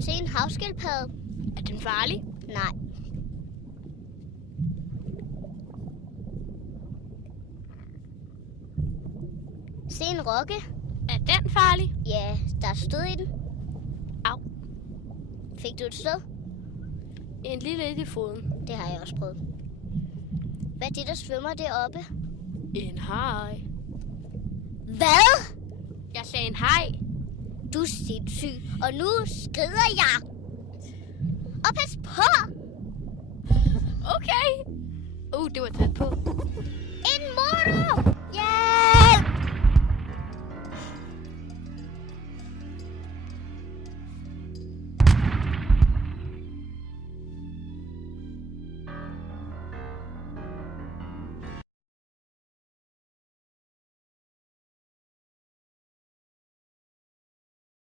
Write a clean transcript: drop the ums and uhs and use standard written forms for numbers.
Se en havskildpadde. Er den farlig? Nej. Se en rokke. Er den farlig? Ja, der er stød i den. Au. Fik du et stød? En lille et i foden. Det har jeg også prøvet. Hvad er det, der svømmer deroppe? En haj. Hvad? Jeg sagde en haj. Du er sindssyg, og nu skrider jeg. Og pas på! Okay. Det var tæt på. En motor!